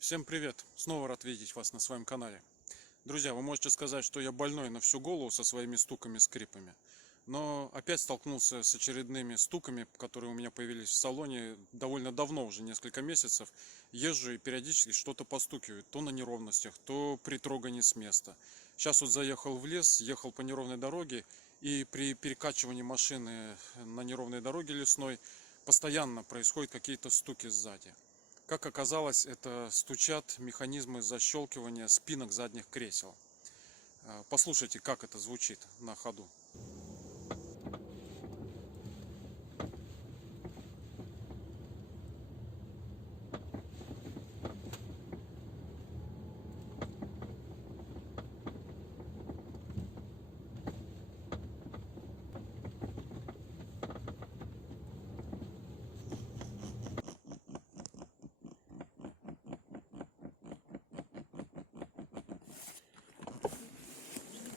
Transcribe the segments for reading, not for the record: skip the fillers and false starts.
Всем привет! Снова рад видеть вас на своем канале. Друзья, вы можете сказать, что я больной на всю голову со своими стуками-скрипами. Но опять столкнулся с очередными стуками, которые у меня появились в салоне довольно давно, уже несколько месяцев. Езжу и периодически что-то постукивает, то на неровностях, то при трогании с места. Сейчас вот заехал в лес, ехал по неровной дороге, и при перекачивании машины на неровной дороге лесной постоянно происходят какие-то стуки сзади. Как оказалось, это стучат механизмы защелкивания спинок задних кресел. Послушайте, как это звучит на ходу.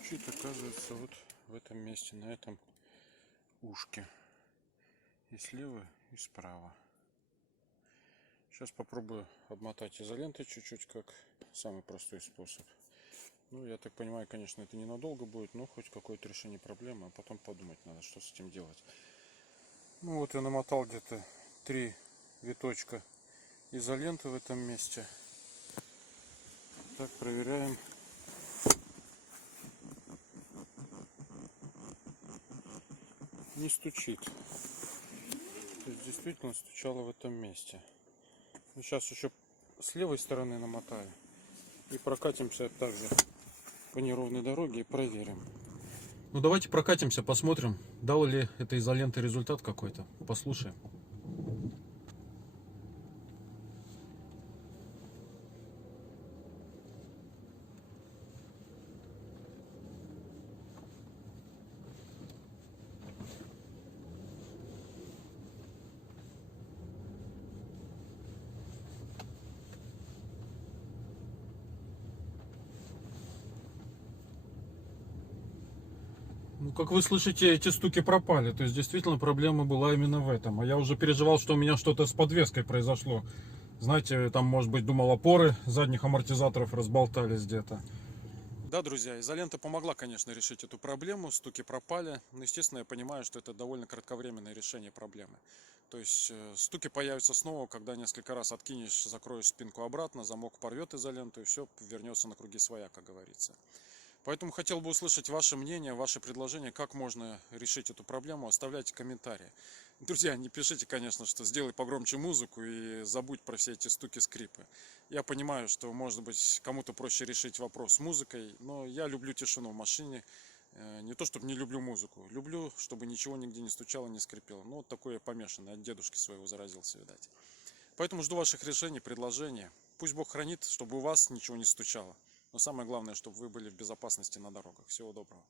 Стучит, оказывается, вот в этом месте, на этом ушке. И слева, и справа. Сейчас попробую обмотать изолентой чуть-чуть, как самый простой способ. Ну, я так понимаю, конечно, это ненадолго будет, но хоть какое-то решение проблемы, а потом подумать надо, что с этим делать. Ну вот я намотал где-то 3 виточка изоленты в этом месте. Так, проверяем. Не стучит. То есть действительно стучало в этом месте. Ну, сейчас еще с левой стороны намотаю. И прокатимся также по неровной дороге и проверим. Ну давайте прокатимся, посмотрим, дал ли эта изолента результат какой-то. Послушаем. Ну, как вы слышите, эти стуки пропали. То есть, действительно, проблема была именно в этом. А я уже переживал, что у меня что-то с подвеской произошло. Знаете, там, может быть, думал, опоры задних амортизаторов разболтались где-то. Да, друзья, изолента помогла, конечно, решить эту проблему. Стуки пропали. Но, естественно, я понимаю, что это довольно кратковременное решение проблемы. То есть, стуки появятся снова, когда несколько раз откинешь, закроешь спинку обратно, замок порвет изоленту, и все вернется на круги своя, как говорится. Поэтому хотел бы услышать ваше мнение, ваши предложения, как можно решить эту проблему. Оставляйте комментарии. Друзья, не пишите, конечно, что сделай погромче музыку и забудь про все эти стуки-скрипы. Я понимаю, что, может быть, кому-то проще решить вопрос с музыкой, но я люблю тишину в машине. Не то, чтобы не люблю музыку. Люблю, чтобы ничего нигде не стучало, не скрипело. Ну, вот такой я помешанный, от дедушки своего заразился, видать. Поэтому жду ваших решений, предложений. Пусть Бог хранит, чтобы у вас ничего не стучало. Но самое главное, чтобы вы были в безопасности на дорогах. Всего доброго.